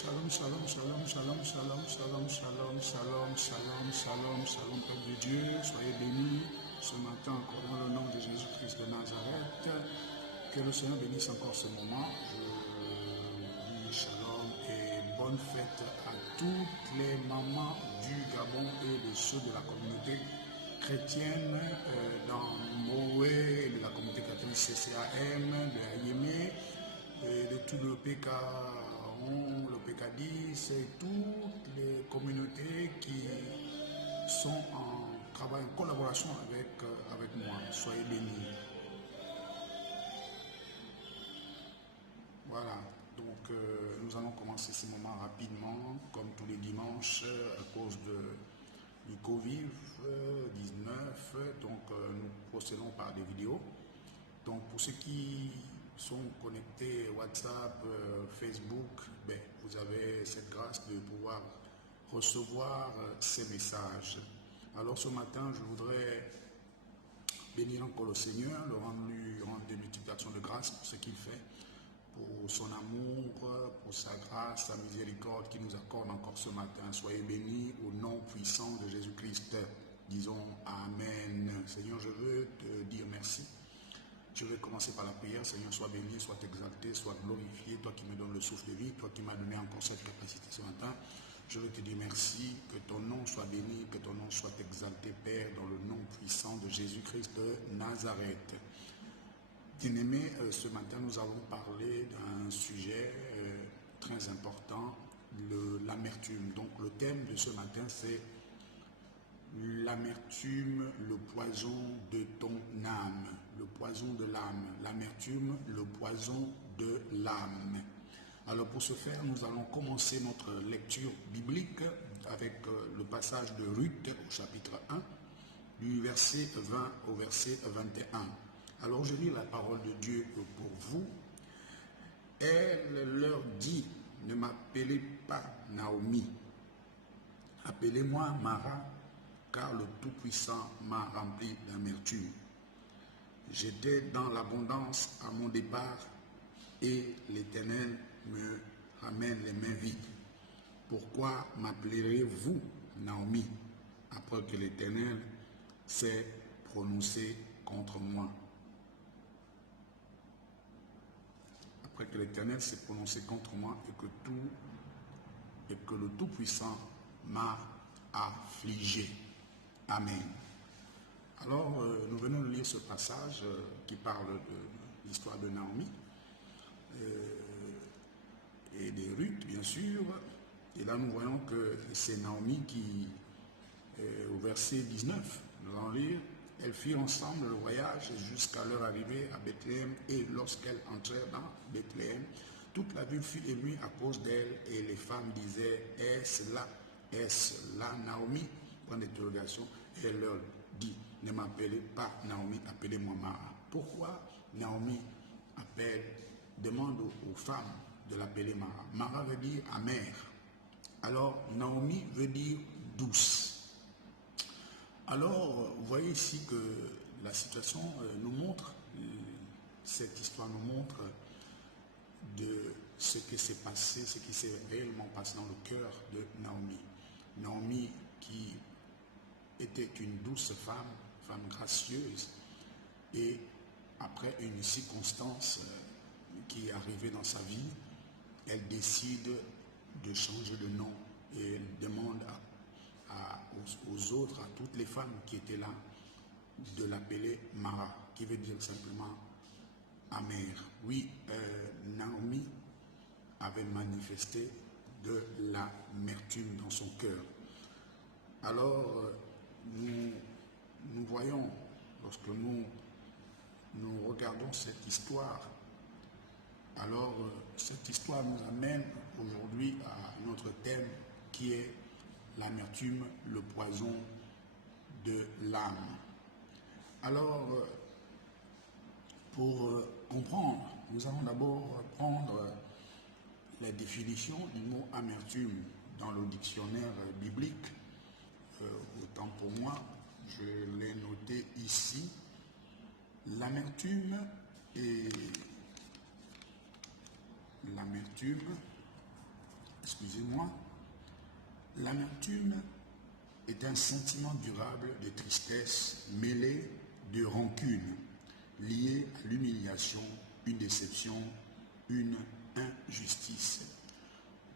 Shalom, shalom, shalom, shalom, shalom, shalom, shalom, shalom, shalom, shalom, shalom, peuple de Dieu, soyez bénis ce matin encore dans le nom de Jésus-Christ de Nazareth. Que le Seigneur bénisse encore ce moment. Je dis shalom et bonne fête à toutes les mamans du Gabon et de ceux de la communauté chrétienne dans Moé, de la communauté catholique CCAM, de Ayémé, de tout le PK, le PK10 et toutes les communautés qui sont en travail, en collaboration avec moi. Soyez bénis. Voilà, donc nous allons commencer ce moment rapidement, comme tous les dimanches, à cause du Covid-19. Donc nous procédons par des vidéos. Donc pour ceux qui sont connectés WhatsApp, Facebook, vous avez cette grâce de pouvoir recevoir ces messages. Alors ce matin, je voudrais bénir encore le Seigneur, le rendre des multiplications de grâce pour ce qu'il fait, pour son amour, pour sa grâce, sa miséricorde qui nous accorde encore ce matin. Soyez bénis au nom puissant de Jésus-Christ. Disons Amen. Seigneur, je veux te dire merci. Je vais commencer par la prière. Seigneur, sois béni, sois exalté, sois glorifié. Toi qui me donnes le souffle de vie, toi qui m'as donné encore cette capacité ce matin. Je veux te dire merci, que ton nom soit béni, que ton nom soit exalté, Père, dans le nom puissant de Jésus-Christ de Nazareth. Bien-aimés, ce matin, nous allons parler d'un sujet très important, l'amertume. Donc, le thème de ce matin, c'est l'amertume, le poison de ton âme, le poison de l'âme. L'amertume, le poison de l'âme. Alors, pour ce faire, nous allons commencer notre lecture biblique avec le passage de Ruth au chapitre 1, du verset 20 au verset 21. Alors je lis la parole de Dieu pour vous. Elle leur dit, ne m'appelez pas Naomi, appelez-moi Mara, car le Tout-Puissant m'a rempli d'amertume. J'étais dans l'abondance à mon départ, et l'Éternel me ramène les mains vides. Pourquoi m'appellerez-vous Naomi, après que l'Éternel s'est prononcé contre moi? Après que l'Éternel s'est prononcé contre moi et que le Tout-Puissant m'a affligé. Amen. Alors, nous venons de lire ce passage qui parle de l'histoire de Naomi et des Ruth, bien sûr. Et là, nous voyons que c'est Naomi qui, au verset 19, nous allons lire, elles firent ensemble le voyage jusqu'à leur arrivée à Bethléem, et lorsqu'elles entrèrent dans Bethléem, toute la ville fut émue à cause d'elle, et les femmes disaient, est-ce là Naomi? Point d'interrogation, et elle leur dit, ne m'appelez pas Naomi, appelez-moi Mara. Pourquoi Naomi demande aux femmes de l'appeler Mara? Mara veut dire amère. Alors Naomi veut dire douce. Alors, vous voyez ici que la situation nous montre, cette histoire nous montre de ce qui s'est passé, ce qui s'est réellement passé dans le cœur de Naomi. Naomi qui était une douce femme gracieuse, et après une circonstance qui est arrivée dans sa vie, elle décide de changer de nom et elle demande aux autres, à toutes les femmes qui étaient là, de l'appeler Mara, qui veut dire simplement amère. Oui, Naomi avait manifesté de l'amertume dans son cœur. Alors, nous voyons, lorsque nous regardons cette histoire, alors cette histoire nous amène aujourd'hui à notre thème qui est l'amertume, le poison de l'âme. Alors, pour comprendre, nous allons d'abord prendre la définition du mot amertume dans le dictionnaire biblique. Autant pour moi, je l'ai noté ici. L'amertume, excusez-moi, l'amertume est un sentiment durable de tristesse mêlé de rancune, lié à l'humiliation, une déception, une injustice.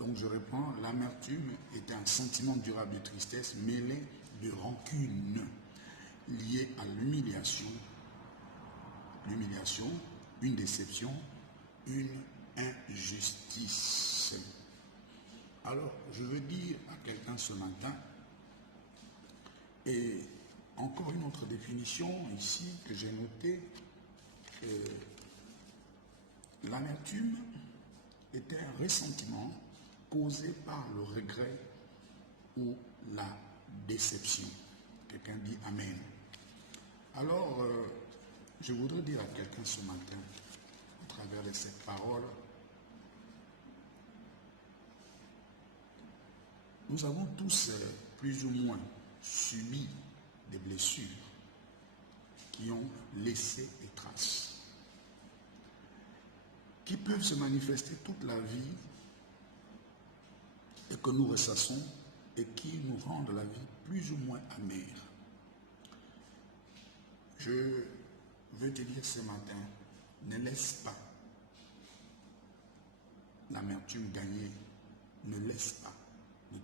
Donc je reprends, l'amertume est un sentiment durable de tristesse mêlé de rancune, lié à l'humiliation, une déception, une injustice. Alors, je veux dire à quelqu'un ce matin, et encore une autre définition ici que j'ai notée, l'amertume est un ressentiment causé par le regret ou la déception. Quelqu'un dit Amen. Alors, je voudrais dire à quelqu'un ce matin, à travers de cette parole, nous avons tous plus ou moins subi des blessures qui ont laissé des traces, qui peuvent se manifester toute la vie et que nous ressassons et qui nous rendent la vie plus ou moins amère. Je veux te dire ce matin, ne laisse pas l'amertume gagner, ne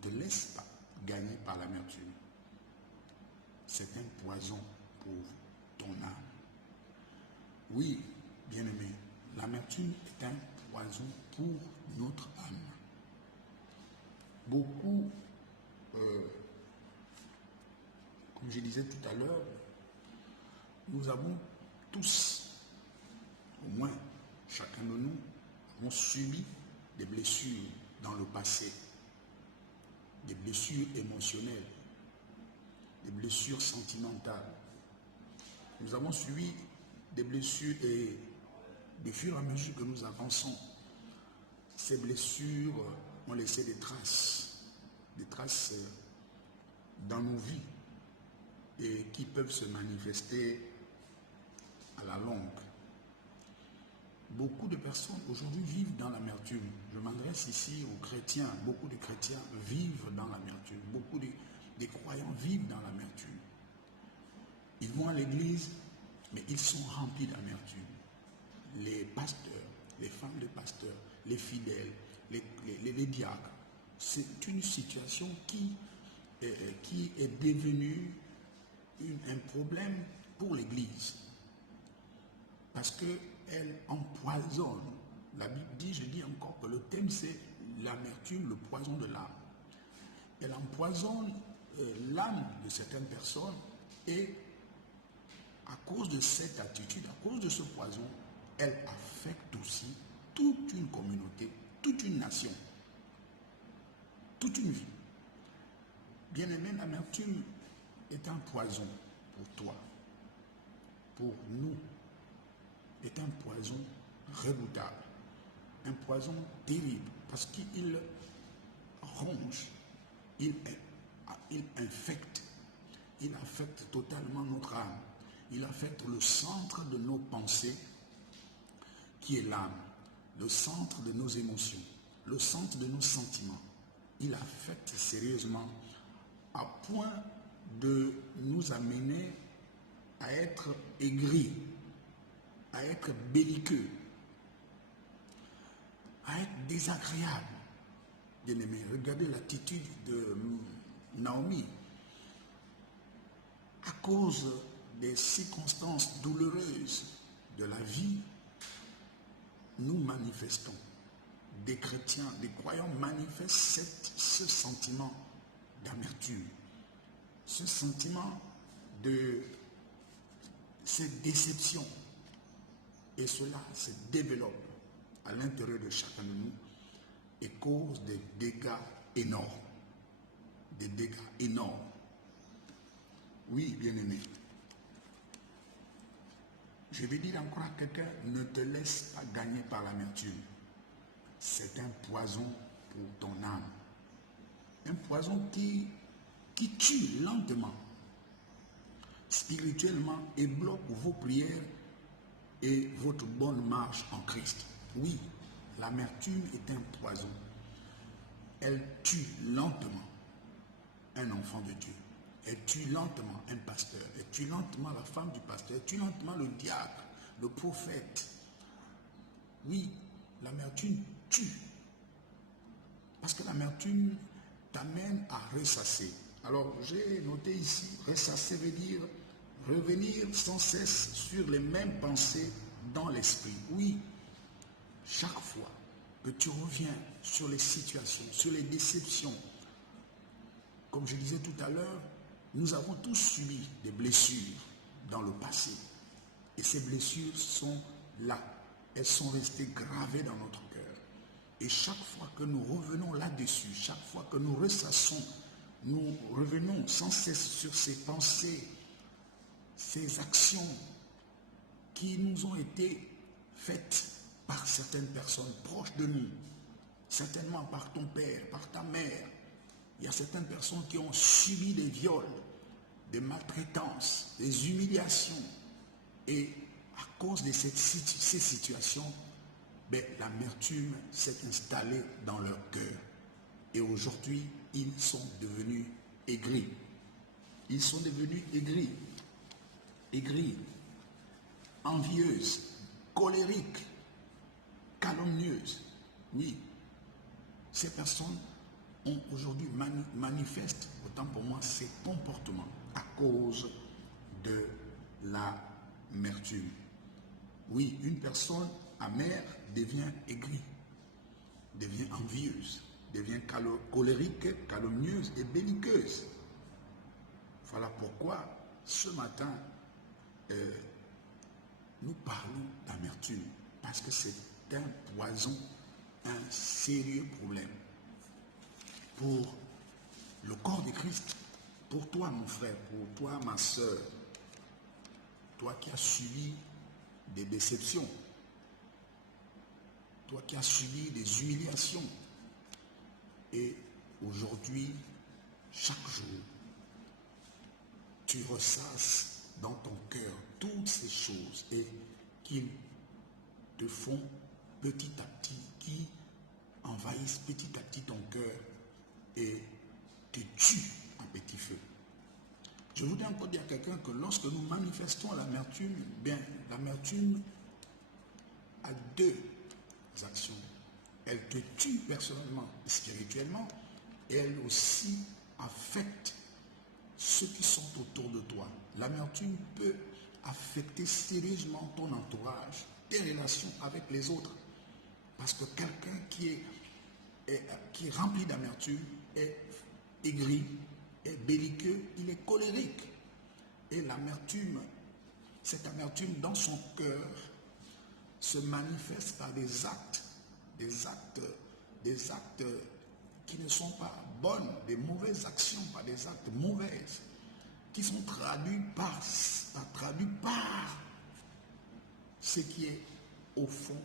te laisse pas gagner par l'amertume. C'est un poison pour ton âme. Oui, bien-aimé, l'amertume est un poison pour notre âme. Beaucoup, comme je disais tout à l'heure, nous avons tous, au moins chacun de nous, avons subi des blessures dans le passé, des blessures émotionnelles, des blessures sentimentales. Nous avons subi des blessures et au fur et à mesure que nous avançons, ces blessures ont laissé des traces dans nos vies et qui peuvent se manifester à la longue. Beaucoup de personnes aujourd'hui vivent dans l'amertume. Je m'adresse ici aux chrétiens. Beaucoup de chrétiens vivent dans l'amertume. Beaucoup des croyants vivent dans l'amertume. Ils vont à l'église, mais ils sont remplis d'amertume. Les pasteurs, les femmes de pasteurs, les fidèles, les diacres. C'est une situation qui est devenue un problème pour l'Église. Parce qu'elle empoisonne. La Bible dit, je dis encore que le thème c'est l'amertume, le poison de l'âme. Elle empoisonne l'âme de certaines personnes et à cause de cette attitude, à cause de ce poison, elle affecte aussi toute une communauté, toute une nation, toute une vie. Bien-aimé, l'amertume est un poison pour toi, pour nous, est un poison redoutable, un poison terrible, parce qu'il ronge, il infecte, il affecte totalement notre âme, il affecte le centre de nos pensées, qui est l'âme, le centre de nos émotions, le centre de nos sentiments. Il affecte sérieusement à point de nous amener à être aigris, à être belliqueux, à être désagréable. Bien-aimé, regardez l'attitude de Naomi. À cause des circonstances douloureuses de la vie, nous manifestons, des chrétiens, des croyants manifestent ce sentiment d'amertume, ce sentiment de cette déception. Et cela se développe à l'intérieur de chacun de nous et cause des dégâts énormes. Des dégâts énormes. Oui, bien-aimé. Je vais dire encore à quelqu'un, ne te laisse pas gagner par l'amertume. C'est un poison pour ton âme. Un poison qui tue lentement, spirituellement, et bloque vos prières et votre bonne marche en Christ. Oui, l'amertume est un poison. elle tue lentement un enfant de Dieu. Elle tue lentement un pasteur. Elle tue lentement la femme du pasteur. Elle tue lentement le diable, le prophète. Oui, l'amertume tue. Parce que l'amertume t'amène à ressasser. Alors, j'ai noté ici, ressasser veut dire revenir sans cesse sur les mêmes pensées dans l'esprit. Oui, chaque fois que tu reviens sur les situations, sur les déceptions, comme je disais tout à l'heure, nous avons tous subi des blessures dans le passé. Et ces blessures sont là. Elles sont restées gravées dans notre cœur. Et chaque fois que nous revenons là-dessus, chaque fois que nous ressassons, nous revenons sans cesse sur ces pensées, ces actions qui nous ont été faites par certaines personnes proches de nous, certainement par ton père, par ta mère. Il y a certaines personnes qui ont subi des viols, des maltraitances, des humiliations. Et à cause de ces situations, l'amertume s'est installée dans leur cœur. Et aujourd'hui, ils sont devenus aigris. Ils sont devenus aigris, envieuses, colériques, calomnieuses. Oui, ces personnes ont aujourd'hui manifestent, autant pour moi, ces comportements à cause de l'amertume. Oui, une personne amère devient aigrie, devient envieuse, devient colérique, calomnieuse et belliqueuse. Voilà pourquoi ce matin, nous parlons d'amertume, parce que c'est un poison, un sérieux problème pour le corps de Christ, pour toi mon frère, pour toi ma soeur, toi qui as subi des déceptions, toi qui as subi des humiliations, et aujourd'hui, chaque jour, tu ressasses dans ton cœur toutes ces choses et qui te font petit à petit, qui envahissent petit à petit ton cœur et te tuent à petit feu. Je voudrais encore dire à quelqu'un que lorsque nous manifestons l'amertume, bien, l'amertume a deux actions. Elle te tue personnellement, spirituellement, et elle aussi affecte ceux qui sont autour de toi. L'amertume peut affecter sérieusement ton entourage, tes relations avec les autres. Parce que quelqu'un qui est rempli d'amertume est aigri, est belliqueux, il est colérique. Et l'amertume, cette amertume dans son cœur se manifeste par des actes qui ne sont pas bonnes, des mauvaises actions, par des actes mauvaises, qui sont traduits par ce qui est au fond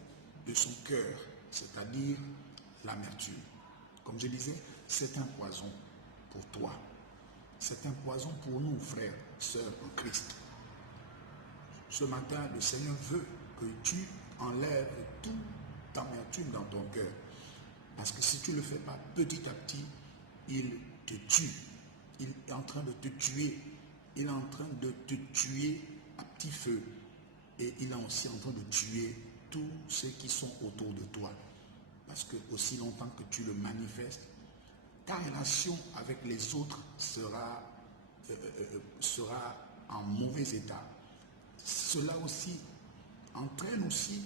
de son cœur, c'est-à-dire l'amertume. Comme je disais, c'est un poison pour toi. C'est un poison pour nous, frères, sœurs en Christ. Ce matin, le Seigneur veut que tu enlèves toute amertume dans ton cœur. Parce que si tu ne le fais pas petit à petit, il te tue. Il est en train de te tuer. Il est en train de te tuer à petit feu. Et il est aussi en train de tuer tous ceux qui sont autour de toi. Parce que aussi longtemps que tu le manifestes, ta relation avec les autres sera en mauvais état. Cela aussi entraîne aussi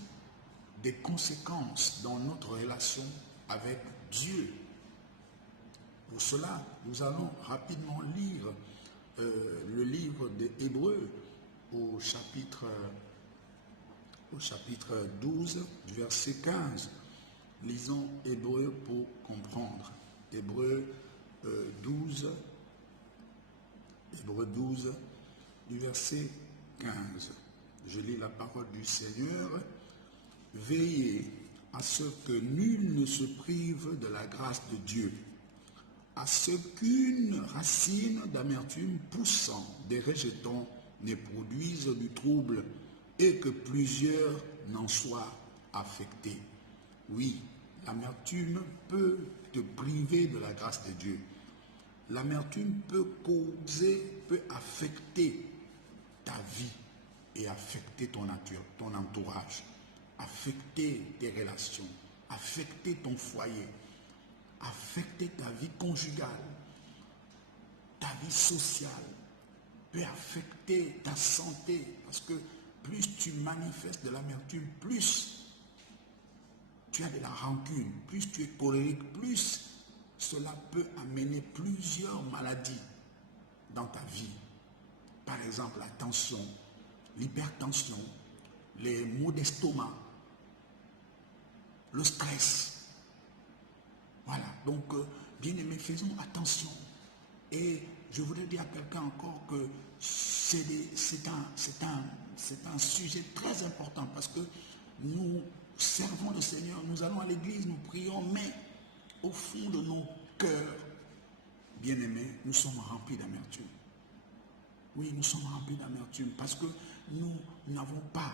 des conséquences dans notre relation avec Dieu. Pour cela, nous allons rapidement lire le livre des Hébreux au chapitre 12, du verset 15. Lisons Hébreux pour comprendre. Hébreux 12, du verset 15. Je lis la parole du Seigneur. Veillez à ce que nul ne se prive de la grâce de Dieu, à ce qu'une racine d'amertume poussant des rejetons ne produise du trouble et que plusieurs n'en soient affectés. Oui, l'amertume peut te priver de la grâce de Dieu. L'amertume peut affecter ta vie et affecter ton nature, ton entourage, affecter tes relations, affecter ton foyer, affecter ta vie conjugale, ta vie sociale, peut affecter ta santé, parce que plus tu manifestes de l'amertume, plus tu as de la rancune, plus tu es colérique, plus cela peut amener plusieurs maladies dans ta vie. Par exemple, la tension, l'hypertension, les maux d'estomac, le stress. Voilà, donc bien-aimés, faisons attention. Et je voudrais dire à quelqu'un encore que c'est un sujet très important, parce que nous servons le Seigneur, nous allons à l'église, nous prions, mais au fond de nos cœurs, bien-aimés, nous sommes remplis d'amertume. Oui, nous sommes remplis d'amertume parce que nous n'avons pas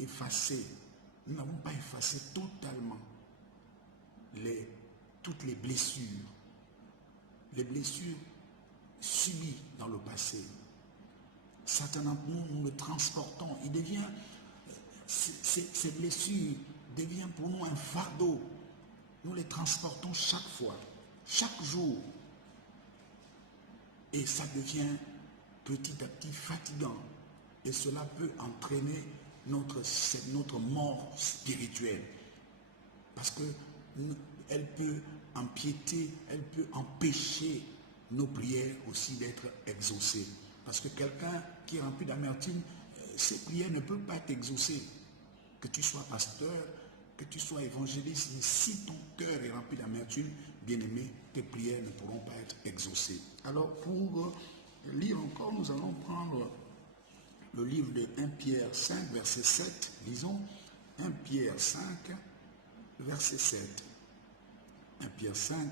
effacé totalement toutes les blessures subies dans le passé. Certains d'entre nous le transportons. Il devient, ces blessures deviennent pour nous un fardeau. Nous les transportons chaque fois, chaque jour. Et ça devient petit à petit fatigant. Et cela peut entraîner notre mort spirituelle. Parce qu'elle peut empiéter, elle peut empêcher nos prières aussi d'être exaucées. Parce que quelqu'un qui est rempli d'amertume, ses prières ne peuvent pas être exaucées. Que tu sois pasteur, que tu sois évangéliste, si ton cœur est rempli d'amertume, bien-aimé, tes prières ne pourront pas être exaucées. Alors pour lire encore, nous allons prendre le livre de 1 Pierre 5, verset 7. Lisons 1 Pierre 5, verset 7. 1 Pierre 5,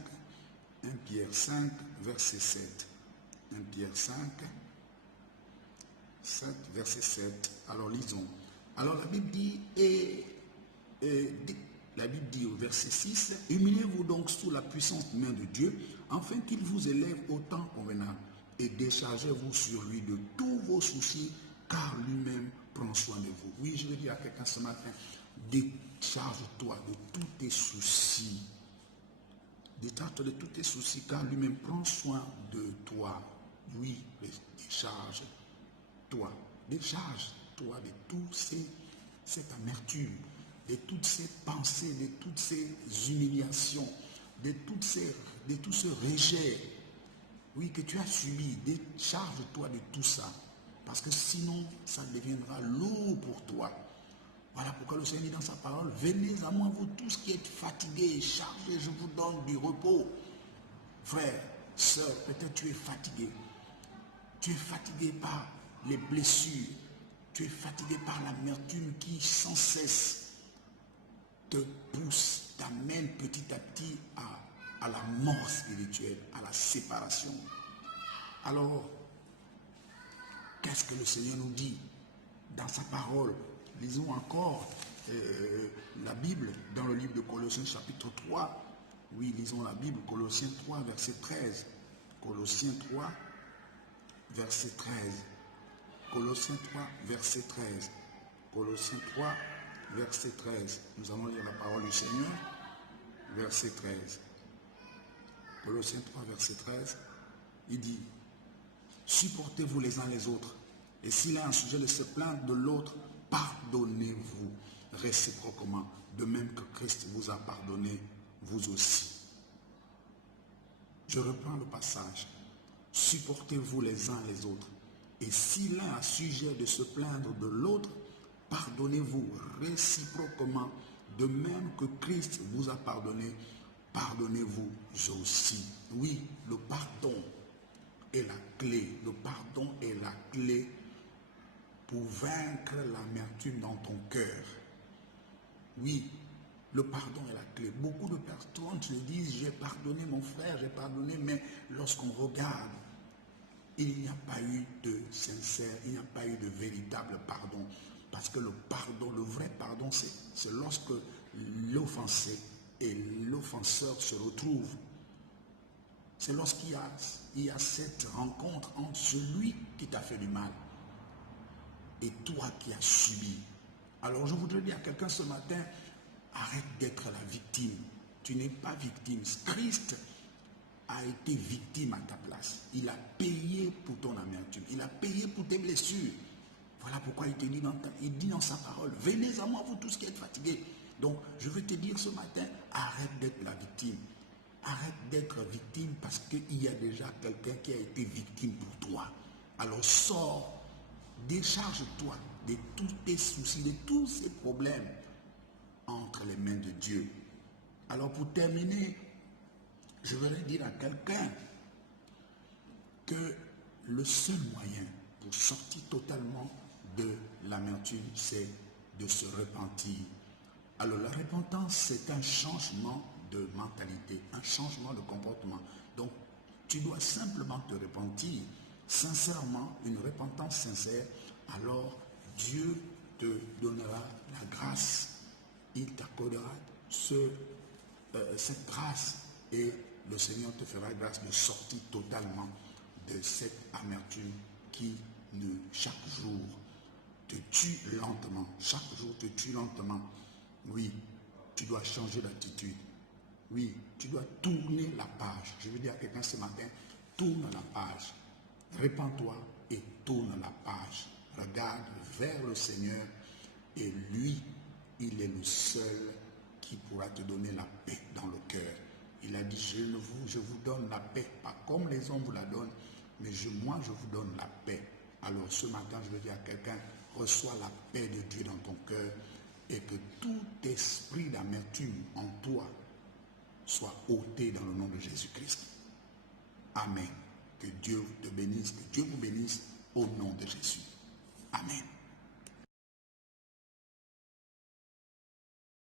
verset 7. 1 Pierre 5, 7, verset 7. Alors lisons. Alors la Bible dit, la Bible dit au verset 6, « Humiliez-vous donc sous la puissante main de Dieu, afin qu'il vous élève au temps convenable, et déchargez-vous sur lui de tous vos soucis, car lui-même prend soin de vous. » Oui, je veux dire à quelqu'un ce matin, décharge-toi de tous tes soucis. Décharge-toi de tous tes soucis, car lui-même prend soin de toi. Oui, décharge-toi. Décharge-toi de cette amertume, de toutes ces pensées, de toutes ces humiliations, de tout ce rejet, oui, que tu as subi. Décharge-toi de tout ça, parce que sinon, ça deviendra lourd pour toi. Voilà pourquoi le Seigneur dit dans sa parole, « Venez à moi, vous tous qui êtes fatigués et chargés, je vous donne du repos. » Frère, sœur, peut-être tu es fatigué. Tu es fatigué par les blessures. Tu es fatigué par l'amertume qui sans cesse te pousse, t'amène petit à petit à la mort spirituelle, à la séparation. Alors, qu'est-ce que le Seigneur nous dit dans sa parole? Lisons encore la Bible dans le livre de Colossiens chapitre 3. Oui, lisons la Bible, Colossiens 3, verset 13. Colossiens 3, verset 13. Colossiens 3, verset 13. Colossiens 3, verset 13. Nous allons lire la parole du Seigneur. Verset 13. Colossiens 3, verset 13. Il dit, « Supportez-vous les uns les autres, et s'il a un sujet de se plaindre de l'autre, pardonnez-vous réciproquement, de même que Christ vous a pardonné, vous aussi. » Je reprends le passage. « Supportez-vous les uns les autres, et si l'un a sujet de se plaindre de l'autre, pardonnez-vous réciproquement, de même que Christ vous a pardonné, pardonnez-vous aussi. » Oui, le pardon est la clé. Le pardon est la clé pour vaincre l'amertume dans ton cœur. Oui, le pardon est la clé. Beaucoup de personnes se disent, j'ai pardonné mon frère, j'ai pardonné, mais lorsqu'on regarde, il n'y a pas eu de sincère, il n'y a pas eu de véritable pardon. Parce que le pardon, le vrai pardon, c'est lorsque l'offensé et l'offenseur se retrouvent. C'est lorsqu'il y a cette rencontre entre celui qui t'a fait du mal et toi qui as subi. Alors je voudrais dire à quelqu'un ce matin, arrête d'être la victime. Tu n'es pas victime. Christ a été victime à ta place. Il a payé pour ton amertume. Il a payé pour tes blessures. Voilà pourquoi il te dit dans sa parole, venez à moi vous tous qui êtes fatigués. Donc je veux te dire ce matin, arrête d'être la victime. Arrête d'être victime parce qu'il y a déjà quelqu'un qui a été victime pour toi. Alors sors, décharge-toi de tous tes soucis, de tous ces problèmes entre les mains de Dieu. Alors pour terminer, je voudrais dire à quelqu'un que le seul moyen pour sortir totalement de l'amertume, c'est de se repentir. Alors la repentance, c'est un changement de mentalité, un changement de comportement. Donc tu dois simplement te repentir, sincèrement, une repentance sincère, alors Dieu te donnera la grâce. Il t'accordera cette grâce et le Seigneur te fera grâce de sortir totalement de cette amertume qui chaque jour te tue lentement. Chaque jour te tue lentement. Oui, tu dois changer d'attitude. Oui, tu dois tourner la page. Je veux dire à quelqu'un ce matin, tourne la page. Répands-toi et tourne la page. Regarde vers le Seigneur et lui, il est le seul qui pourra te donner la paix dans le cœur. Il a dit, je vous donne la paix, pas comme les hommes vous la donnent, mais moi je vous donne la paix. Alors ce matin, je veux dire à quelqu'un, reçois la paix de Dieu dans ton cœur et que tout esprit d'amertume en toi soit ôté dans le nom de Jésus-Christ. Amen. Que Dieu te bénisse, que Dieu vous bénisse au nom de Jésus. Amen.